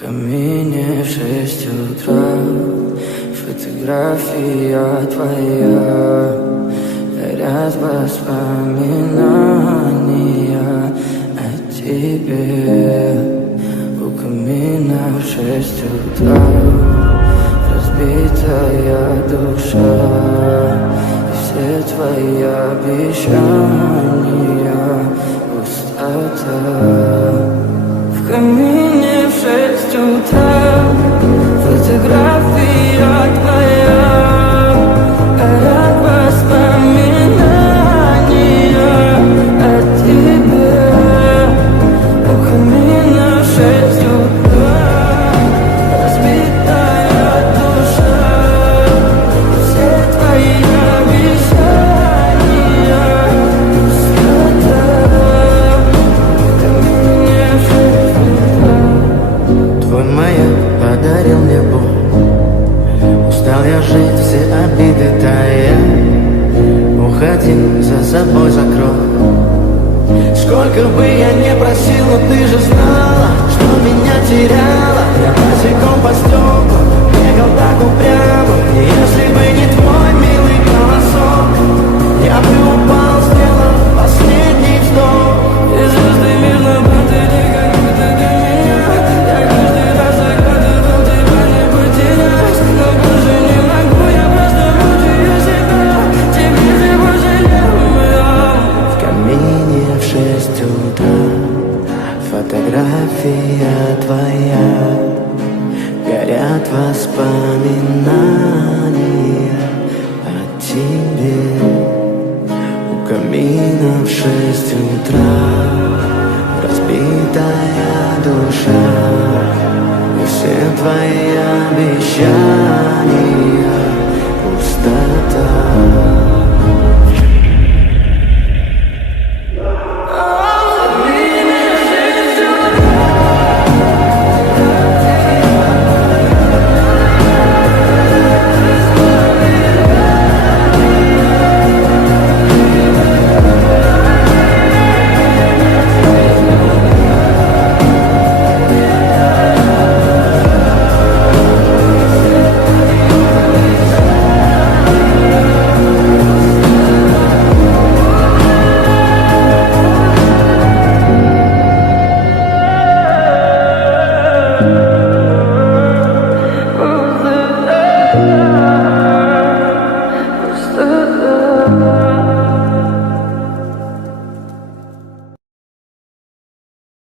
камине в 6 утра, фотография твоя, горят воспоминания о тебе. У камина в 6 утра разбитая душа, и все твои обещания пустота. В камине в 6 утра фотография твоя, горят воспоминания о тебе. У камина в 6 утра разбитая душа, все твои обещания пустота. В камине в 6 утра. Твой маяк подарил мне боль, устал я жить, все обиды тая. Уходи, за собой закрой. Сколько бы я не просил, но ты же знала, что меня теряла. Я босиком по стеклам бегал так упрямо, и если бы не твой милый голосок, я бы упал, сделал последний вздох. И звезды мирно падали, как будто для меня. Я каждый раз загадывал тебя не потерять, но больше не могу, я просто мучаю себя. Тебе же больше не умрем. В камине в 6 утра фотография твоя, горят воспоминания о тебе. У камина в 6 утра разбитая душа, и все твои обещания пустота.